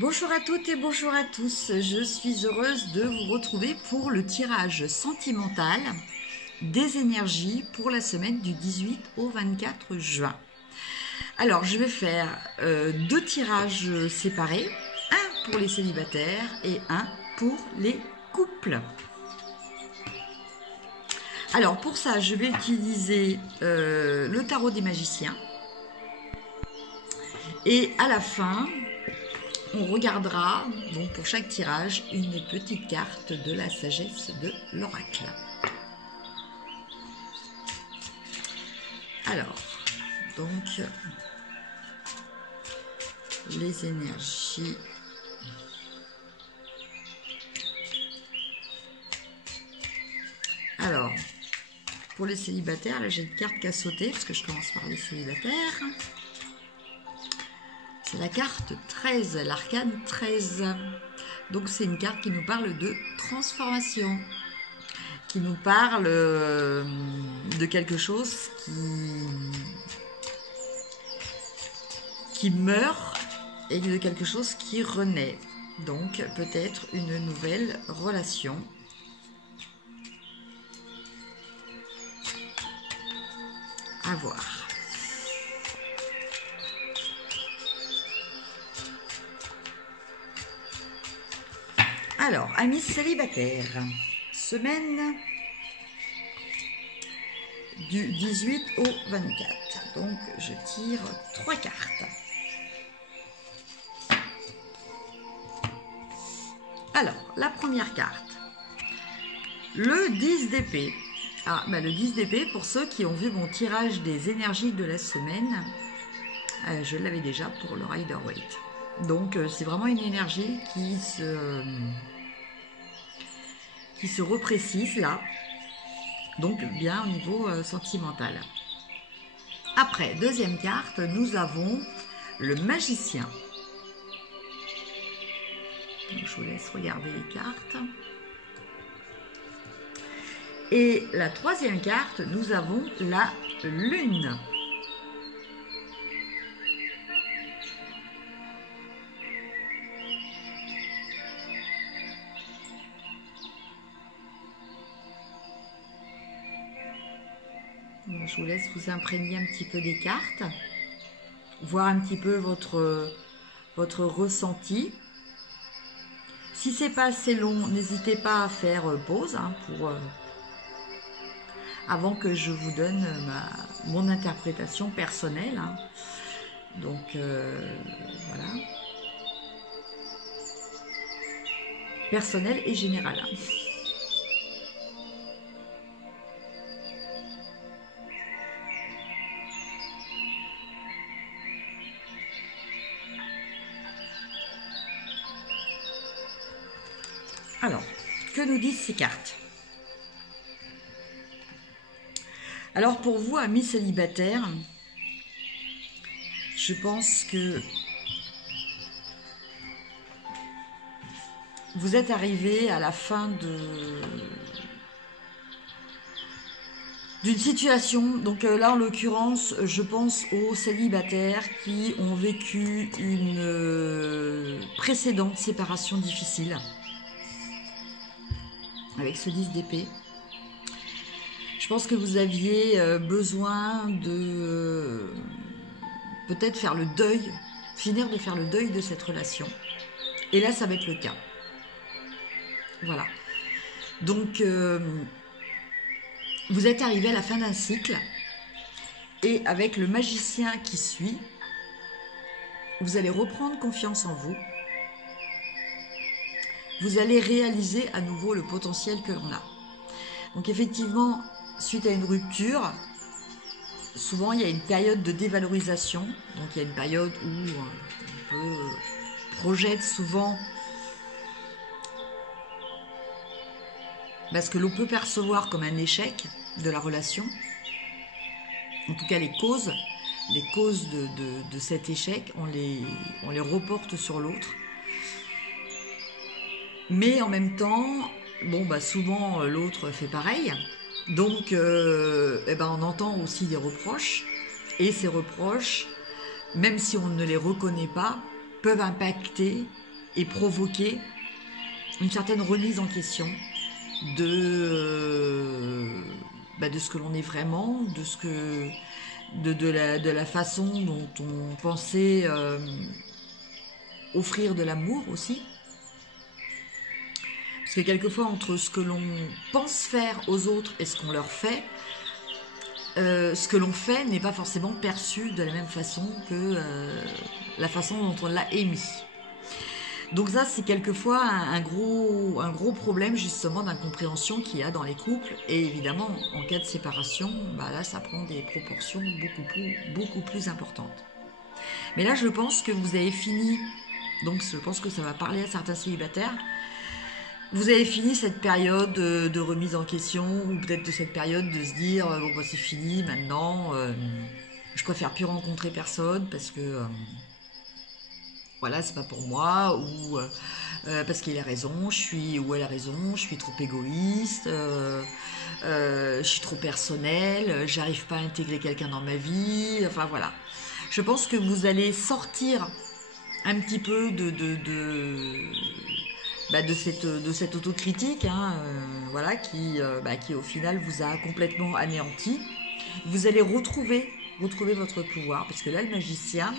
Bonjour à toutes et bonjour à tous, je suis heureuse de vous retrouver pour le tirage sentimental des énergies pour la semaine du 18 au 24 juin. Alors je vais faire deux tirages séparés, un pour les célibataires et un pour les couples. Alors pour ça je vais utiliser le tarot des magiciens et à la fin on regardera donc pour chaque tirage une petite carte de la sagesse de l'oracle. Alors, donc, les énergies. Alors, pour les célibataires, là j'ai une carte qui a sauté parce que je commence par les célibataires. C'est la carte 13, l'arcane 13. Donc c'est une carte qui nous parle de transformation, qui nous parle de quelque chose qui meurt et de quelque chose qui renaît. Donc peut-être une nouvelle relation. À voir. Alors, amis célibataires, semaine du 18 au 24. Donc, je tire 3 cartes. Alors, la première carte, le 10 d'épée. Ah, bah le 10 d'épée, pour ceux qui ont vu mon tirage des énergies de la semaine, je l'avais déjà pour le Rider-Waite. Donc, c'est vraiment une énergie qui se reprécise là, donc bien au niveau sentimental. Après, deuxième carte, nous avons le magicien. Donc, je vous laisse regarder les cartes. Et la troisième carte, nous avons la lune. Je vous laisse vous imprégner un petit peu des cartes, voir un petit peu votre ressenti. Si c'est pas assez long, n'hésitez pas à faire pause avant que je vous donne mon interprétation personnelle. Donc voilà, personnelle et générale. Alors, que nous disent ces cartes? Alors pour vous, amis célibataires, je pense que vous êtes arrivés à la fin d'une situation. Donc là, en l'occurrence, je pense aux célibataires qui ont vécu une précédente séparation difficile. Avec ce 10 d'épée. Je pense que vous aviez besoin de peut-être faire le deuil, finir de faire le deuil de cette relation. Et là, ça va être le cas. Voilà. Donc, vous êtes arrivé à la fin d'un cycle et avec le magicien qui suit, vous allez reprendre confiance en vous. Vous allez réaliser à nouveau le potentiel que l'on a. Donc effectivement, suite à une rupture, souvent il y a une période de dévalorisation. Donc il y a une période où on projette souvent ce que l'on peut percevoir comme un échec de la relation. En tout cas les causes de cet échec, on les reporte sur l'autre. Mais en même temps, souvent l'autre fait pareil. Donc, on entend aussi des reproches. Et ces reproches, même si on ne les reconnaît pas, peuvent impacter et provoquer une certaine remise en question de ce que l'on est vraiment, de la façon dont on pensait offrir de l'amour aussi. Parce que quelquefois, entre ce que l'on pense faire aux autres et ce qu'on leur fait, ce que l'on fait n'est pas forcément perçu de la même façon que la façon dont on l'a émis. Donc ça, c'est quelquefois un gros problème justement d'incompréhension qu'il y a dans les couples. Et évidemment, en cas de séparation, là, ça prend des proportions beaucoup plus importantes. Mais là, je pense que vous avez fini, donc je pense que ça va parler à certains célibataires, vous avez fini cette période de remise en question, ou peut-être de cette période de se dire, bon, c'est fini, maintenant, je préfère plus rencontrer personne parce que... voilà, c'est pas pour moi, ou parce qu'il a raison, ou elle a raison, je suis trop égoïste, je suis trop personnelle, j'arrive pas à intégrer quelqu'un dans ma vie, enfin voilà. Je pense que vous allez sortir un petit peu de cette autocritique, voilà, qui au final vous a complètement anéanti. Vous allez retrouver votre pouvoir, parce que là, le magicien,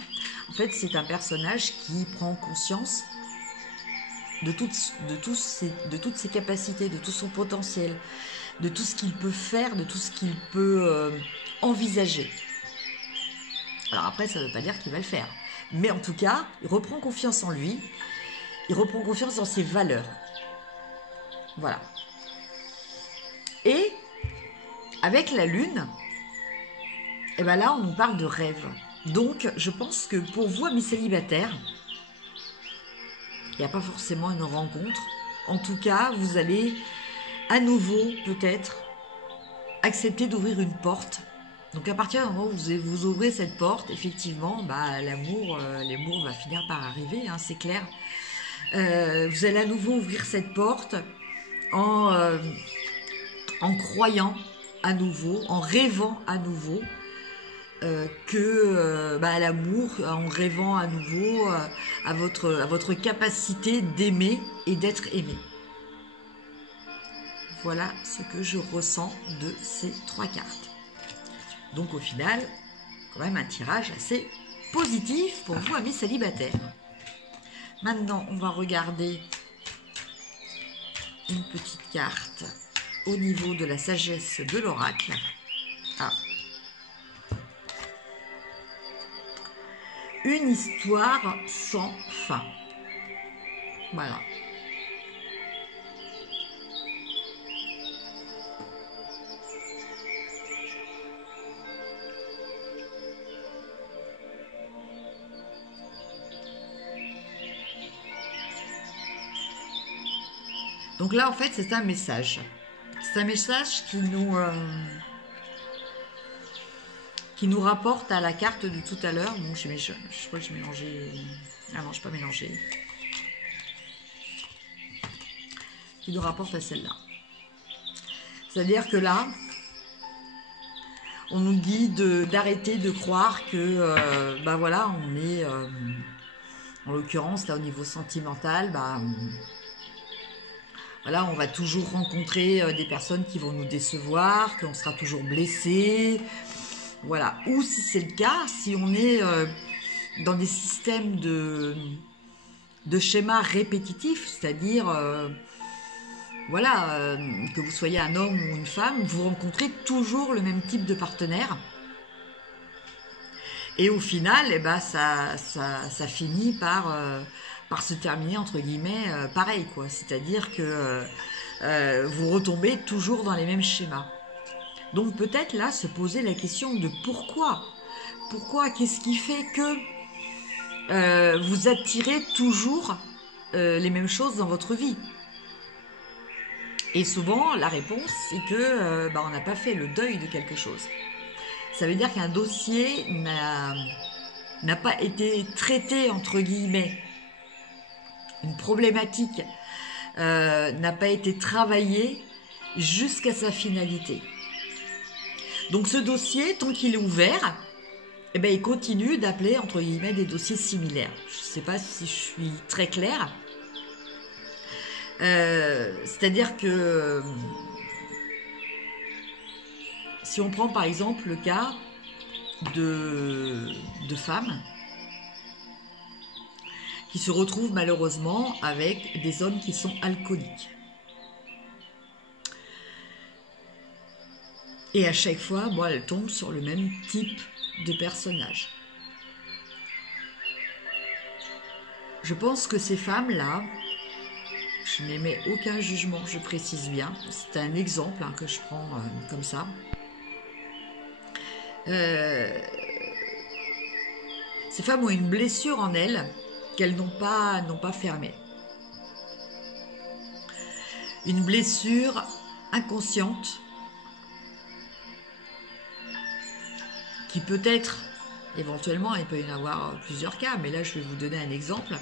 en fait, c'est un personnage qui prend conscience de toutes ses capacités, de tout son potentiel, de tout ce qu'il peut faire, de tout ce qu'il peut envisager. Alors après, ça ne veut pas dire qu'il va le faire. Mais en tout cas, il reprend confiance en lui, il reprend confiance dans ses valeurs. Voilà. Et avec la lune, et bien là, on nous parle de rêve. Donc, je pense que pour vous, amis célibataires, il n'y a pas forcément une rencontre. En tout cas, vous allez à nouveau, peut-être, accepter d'ouvrir une porte. Donc, à partir du moment où vous ouvrez cette porte, effectivement, l'amour va finir par arriver, c'est clair. Vous allez à nouveau ouvrir cette porte en croyant à nouveau, en rêvant à nouveau, à l'amour, en rêvant à nouveau à votre capacité d'aimer et d'être aimé. Voilà ce que je ressens de ces 3 cartes. Donc au final, quand même un tirage assez positif pour vous, amis célibataires. Maintenant, on va regarder une petite carte au niveau de la sagesse de l'oracle. Une histoire sans fin. Voilà. Donc là, en fait, c'est un message. C'est un message qui nous rapporte à la carte de tout à l'heure. Bon, je crois que j'ai mélangé... Ah non, je n'ai pas mélangé. Qui nous rapporte à celle-là. C'est-à-dire que là, on nous dit d'arrêter de croire que, voilà, on est... en l'occurrence, là, au niveau sentimental, voilà, on va toujours rencontrer des personnes qui vont nous décevoir, qu'on sera toujours blessé... Voilà, ou si c'est le cas, si on est dans des systèmes de schémas répétitifs, c'est-à-dire, que vous soyez un homme ou une femme, vous rencontrez toujours le même type de partenaire. Et au final, ça finit par se terminer, entre guillemets, pareil, quoi. C'est-à-dire que vous retombez toujours dans les mêmes schémas. Donc peut-être là se poser la question de pourquoi. Pourquoi, qu'est-ce qui fait que vous attirez toujours les mêmes choses dans votre vie? Et souvent la réponse c'est que on n'a pas fait le deuil de quelque chose. Ça veut dire qu'un dossier n'a pas été traité entre guillemets. Une problématique n'a pas été travaillée jusqu'à sa finalité. Donc ce dossier, tant qu'il est ouvert, eh ben, il continue d'appeler, entre guillemets, des dossiers similaires. Je ne sais pas si je suis très claire. C'est-à-dire que si on prend par exemple le cas de femmes qui se retrouvent malheureusement avec des hommes qui sont alcooliques. Et à chaque fois, bon, elles tombent sur le même type de personnage. Je pense que ces femmes-là, je n'émets aucun jugement, je précise bien. C'est un exemple que je prends comme ça. Ces femmes ont une blessure en elles qu'elles n'ont pas fermée. Une blessure inconsciente qui peut être, éventuellement, il peut y en avoir plusieurs cas, mais là je vais vous donner un exemple.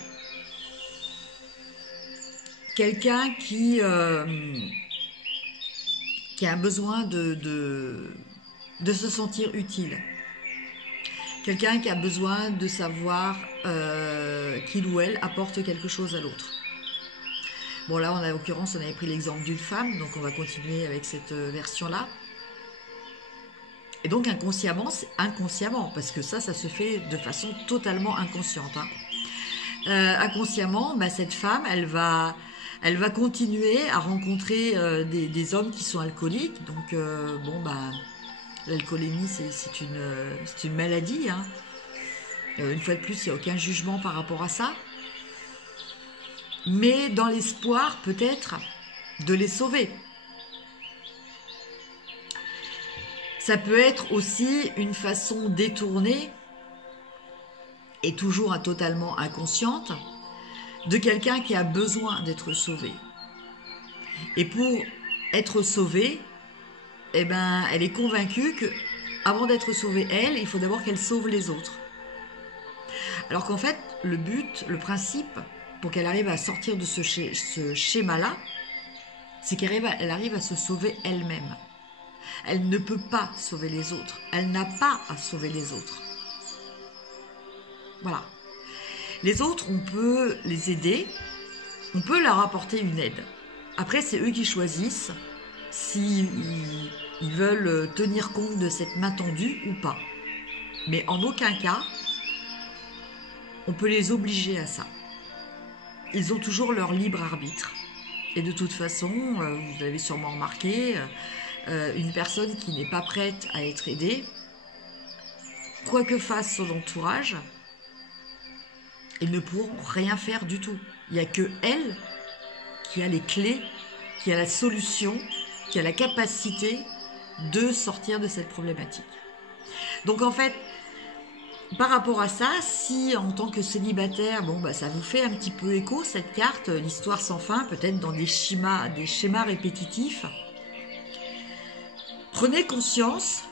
Quelqu'un qui a besoin de se sentir utile. Quelqu'un qui a besoin de savoir qu'il ou elle apporte quelque chose à l'autre. Bon là, en l'occurrence, on avait pris l'exemple d'une femme, donc on va continuer avec cette version-là. Et donc inconsciemment, c'est inconsciemment, parce que ça se fait de façon totalement inconsciente. Inconsciemment, cette femme, elle va continuer à rencontrer des hommes qui sont alcooliques. Donc, l'alcoolémie, c'est une maladie. Une fois de plus, il n'y a aucun jugement par rapport à ça. Mais dans l'espoir, peut-être, de les sauver. Ça peut être aussi une façon détournée, et toujours totalement inconsciente, de quelqu'un qui a besoin d'être sauvé. Et pour être sauvée, eh ben, elle est convaincue que avant d'être sauvée elle, il faut d'abord qu'elle sauve les autres. Alors qu'en fait, le but, le principe, pour qu'elle arrive à sortir de ce schéma-là, c'est qu'elle arrive à se sauver elle-même. Elle ne peut pas sauver les autres. Elle n'a pas à sauver les autres. Voilà. Les autres, on peut les aider, on peut leur apporter une aide. Après, c'est eux qui choisissent s'ils veulent tenir compte de cette main tendue ou pas. Mais en aucun cas, on peut les obliger à ça. Ils ont toujours leur libre arbitre. Et de toute façon, vous l'avez sûrement remarqué, une personne qui n'est pas prête à être aidée, quoi que fasse son entourage, ils ne pourront rien faire du tout. Il n'y a que elle qui a les clés, qui a la solution, qui a la capacité de sortir de cette problématique. Donc en fait, par rapport à ça, si en tant que célibataire, ça vous fait un petit peu écho cette carte, l'histoire sans fin, peut-être dans des schémas répétitifs, prenez conscience,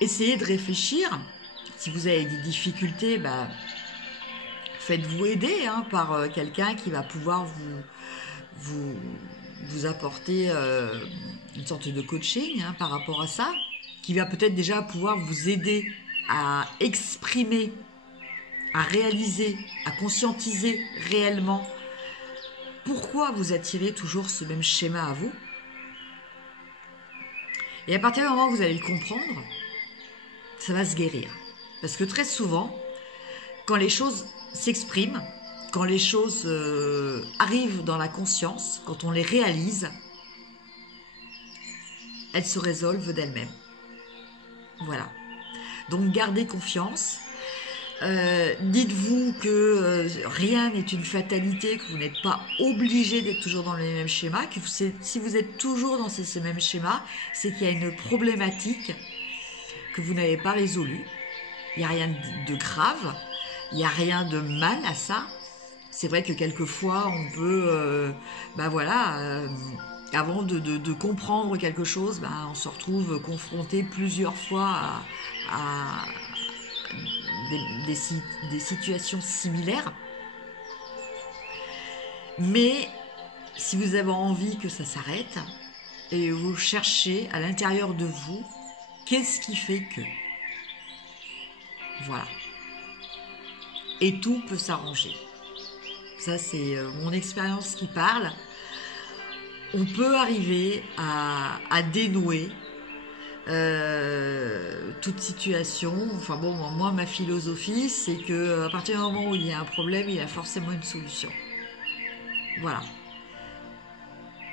essayez de réfléchir. Si vous avez des difficultés, faites-vous aider par quelqu'un qui va pouvoir vous apporter une sorte de coaching par rapport à ça, qui va peut-être déjà pouvoir vous aider à exprimer, à réaliser, à conscientiser réellement pourquoi vous attirez toujours ce même schéma à vous. Et à partir du moment où vous allez le comprendre, ça va se guérir. Parce que très souvent, quand les choses s'expriment, quand les choses arrivent dans la conscience, quand on les réalise, elles se résolvent d'elles-mêmes. Voilà. Donc gardez confiance. Dites-vous que rien n'est une fatalité, que vous n'êtes pas obligé d'être toujours dans les mêmes schémas, que si vous êtes toujours dans ces mêmes schémas, c'est qu'il y a une problématique que vous n'avez pas résolue. Il n'y a rien de grave, il n'y a rien de mal à ça. C'est vrai que quelquefois on peut, avant de comprendre quelque chose, on se retrouve confronté plusieurs fois à des situations similaires. Mais si vous avez envie que ça s'arrête, et vous cherchez à l'intérieur de vous, qu'est-ce qui fait que Voilà. Et tout peut s'arranger. Ça, c'est mon expérience qui parle. On peut arriver à dénouer toute situation. Enfin bon, moi, ma philosophie, c'est que à partir du moment où il y a un problème, il y a forcément une solution. Voilà.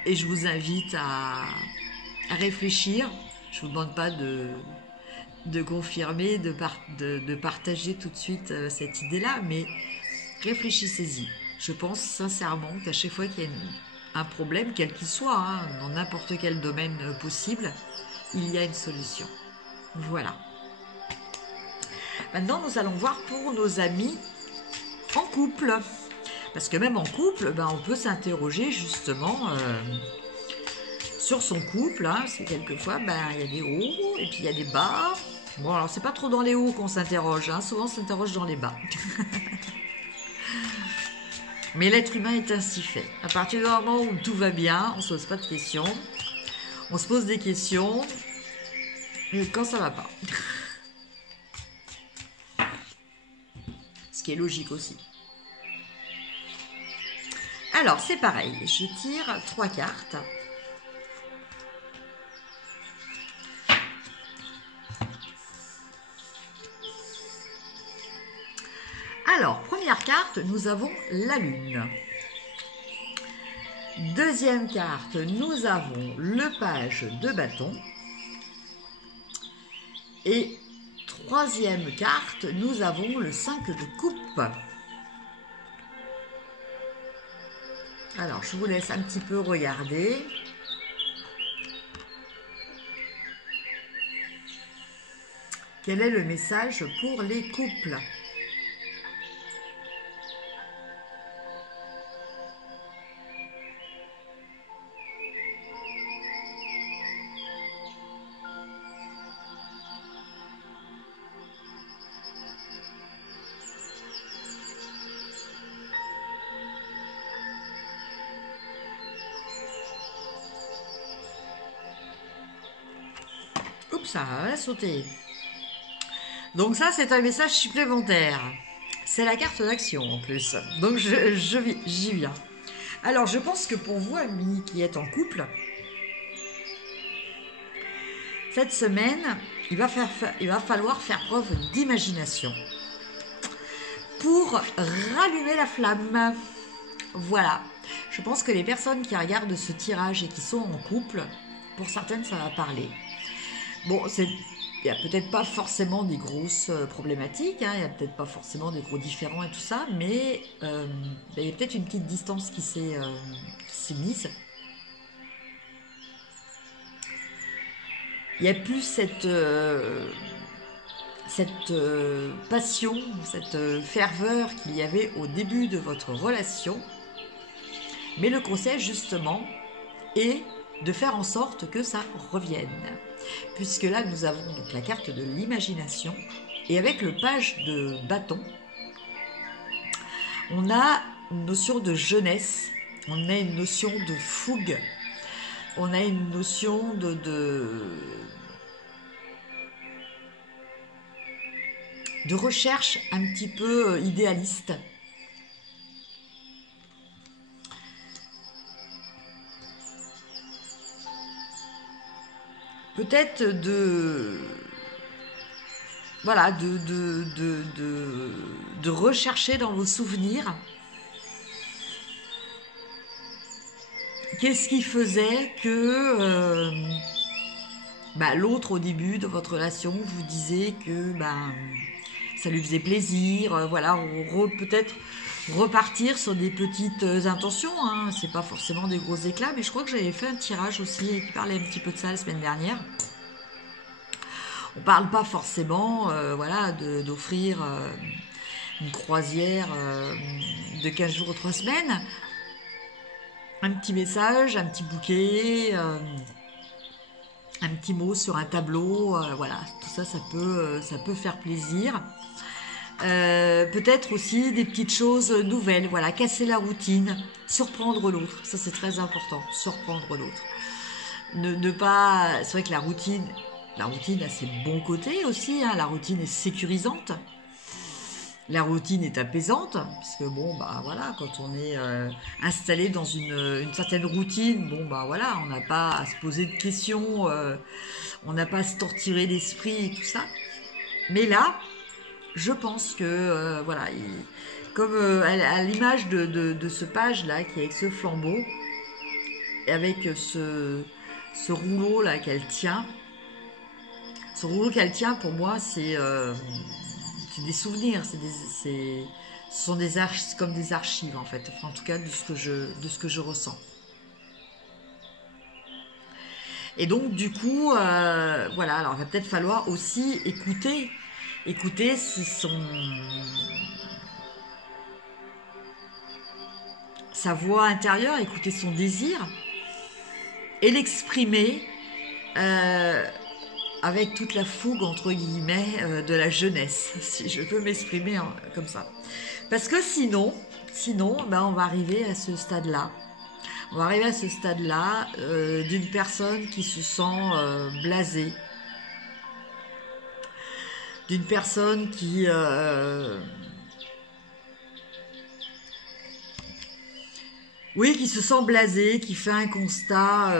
Et je vous invite à réfléchir. Je ne vous demande pas de confirmer, de partager tout de suite cette idée-là, mais réfléchissez-y. Je pense sincèrement qu'à chaque fois qu'il y a un problème, quel qu'il soit, hein, dans n'importe quel domaine possible, il y a une solution. Voilà. Maintenant, nous allons voir pour nos amis en couple. Parce que même en couple, on peut s'interroger justement sur son couple. Hein, parce que quelquefois, il y a des hauts et puis il y a des bas. Bon, alors c'est pas trop dans les hauts qu'on s'interroge. Hein, souvent, on s'interroge dans les bas. Mais l'être humain est ainsi fait. À partir du moment où tout va bien, on ne se pose pas de questions. On se pose des questions quand ça ne va pas. Ce qui est logique aussi. Alors, c'est pareil. Je tire 3 cartes. Alors, première carte, nous avons la Lune. Deuxième carte, nous avons le page de bâton. Et troisième carte, nous avons le 5 de coupe. Alors, je vous laisse un petit peu regarder. Quel est le message pour les couples ? Oups, ça a sauté. Donc ça, c'est un message supplémentaire. C'est la carte d'action en plus. Donc j'y viens. Alors, je pense que pour vous, amis qui êtes en couple, cette semaine, il va falloir faire preuve d'imagination pour rallumer la flamme. Voilà. Je pense que les personnes qui regardent ce tirage et qui sont en couple, pour certaines, ça va parler. Bon, il n'y a peut-être pas forcément des grosses problématiques, hein, il n'y a peut-être pas forcément des gros différends et tout ça, mais il y a peut-être une petite distance qui s'est mise. Il n'y a plus cette passion, cette ferveur qu'il y avait au début de votre relation. Mais le conseil, justement, est de faire en sorte que ça revienne. Puisque là, nous avons donc la carte de l'imagination. Et avec le page de bâton, on a une notion de jeunesse, on a une notion de fougue, on a une notion de recherche un petit peu idéaliste. Peut-être de rechercher dans vos souvenirs qu'est-ce qui faisait que l'autre au début de votre relation vous disait que ça lui faisait plaisir, peut-être repartir sur des petites intentions, hein. C'est pas forcément des gros éclats, mais je crois que j'avais fait un tirage aussi qui parlait un petit peu de ça la semaine dernière. On parle pas forcément d'offrir une croisière de 15 jours ou 3 semaines. Un petit message, un petit bouquet, un petit mot sur un tableau, tout ça, ça peut faire plaisir. Peut-être aussi des petites choses nouvelles, casser la routine, surprendre l'autre, ça c'est très important, surprendre l'autre. Ne pas, c'est vrai que la routine a ses bons côtés aussi, hein, la routine est sécurisante, La routine est apaisante, parce que bon, bah voilà, quand on est installé dans une certaine routine, bon, bah voilà, on n'a pas à se poser de questions, on n'a pas à se torturer l'esprit et tout ça. Mais là, je pense que, voilà, comme à l'image de ce page là, qui est avec ce flambeau, et avec ce rouleau là qu'elle tient, ce rouleau qu'elle tient, pour moi, c'est des souvenirs, ce sont comme des archives en fait, enfin, en tout cas de ce que je ressens. Et donc du coup, voilà, alors il va peut-être falloir aussi écouter sa voix intérieure, écouter son désir et l'exprimer avec toute la fougue, entre guillemets, de la jeunesse, si je peux m'exprimer comme ça. Parce que sinon ben, on va arriver à ce stade-là. On va arriver à ce stade-là d'une personne qui se sent blasée, d'une personne qui qui se sent blasée, qui fait un constat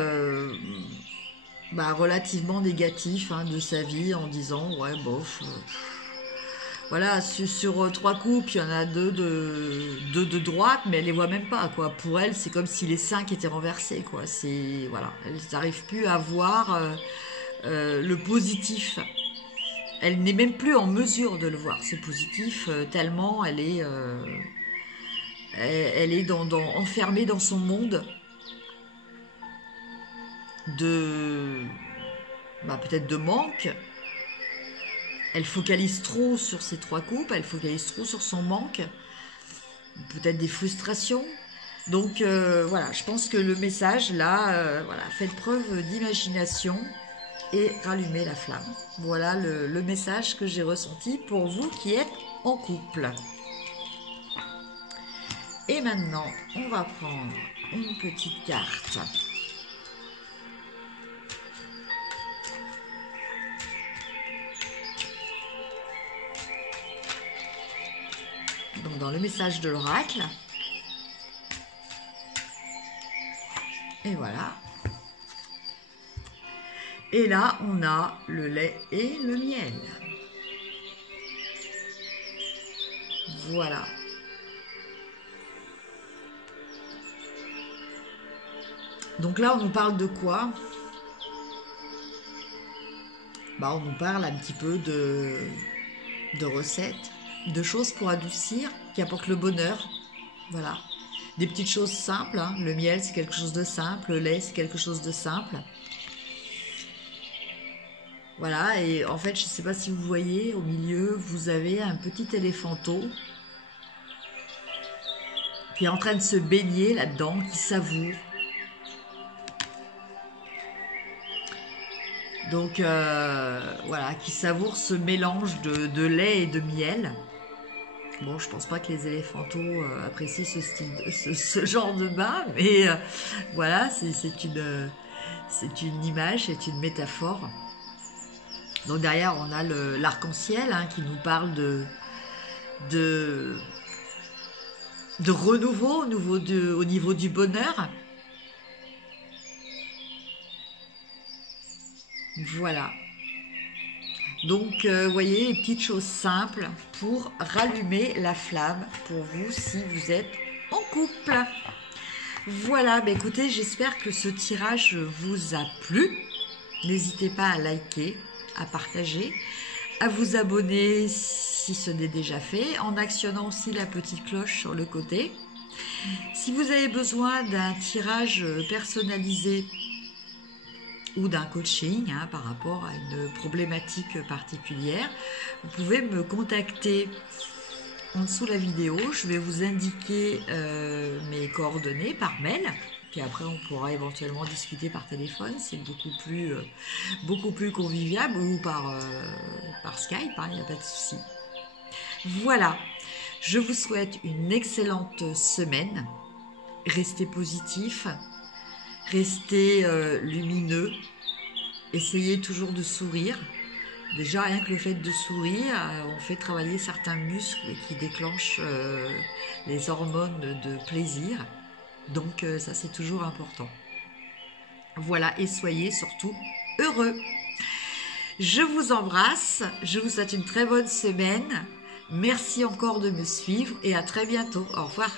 relativement négatif de sa vie en disant ouais bof, voilà, sur 3 coupes il y en a 2 de droite, mais elle les voit même pas quoi. Pour elle c'est comme si les 5 étaient renversés quoi. C'est voilà, elle n'arrive plus à voir le positif. Elle n'est même plus en mesure de le voir ce positif tellement elle est enfermée dans son monde de peut-être de manque. Elle focalise trop sur ses 3 coupes, elle focalise trop sur son manque, peut-être des frustrations. Donc voilà, je pense que le message là, voilà, faites preuve d'imagination et rallumez la flamme. Voilà le message que j'ai ressenti pour vous qui êtes en couple. Et maintenant, on va prendre une petite carte. Donc dans le message de l'oracle. Et voilà. Et là, on a le lait et le miel. Voilà. Donc là, on nous parle de quoi? On nous parle un petit peu de recettes, de choses pour adoucir, qui apportent le bonheur. Voilà. Des petites choses simples. Hein. Le miel, c'est quelque chose de simple. Le lait, c'est quelque chose de simple. Voilà. Et en fait, je ne sais pas si vous voyez, au milieu, vous avez un petit éléphanteau qui est en train de se baigner là-dedans, qui savoure. Donc, voilà, qui savoure ce mélange de lait et de miel. Bon, je pense pas que les éléphantaux apprécient ce genre de bain, mais voilà, c'est une image, c'est une métaphore. Donc derrière, on a l'arc-en-ciel qui nous parle de renouveau au niveau du bonheur. Voilà. Donc, vous voyez, les petites choses simples pour rallumer la flamme pour vous si vous êtes en couple. Voilà, écoutez, j'espère que ce tirage vous a plu. N'hésitez pas à liker, à partager, à vous abonner si ce n'est déjà fait, en actionnant aussi la petite cloche sur le côté. Si vous avez besoin d'un tirage personnalisé ou d'un coaching par rapport à une problématique particulière, vous pouvez me contacter en dessous de la vidéo. Je vais vous indiquer mes coordonnées par mail, puis après on pourra éventuellement discuter par téléphone, c'est beaucoup plus convivial, ou par Skype, il n'y a pas de souci. Voilà, je vous souhaite une excellente semaine, restez positif, restez lumineux, essayez toujours de sourire, Déjà, rien que le fait de sourire, on fait travailler certains muscles qui déclenchent les hormones de plaisir. Donc ça, c'est toujours important. Voilà, et soyez surtout heureux. Je vous embrasse, je vous souhaite une très bonne semaine. Merci encore de me suivre et à très bientôt. Au revoir.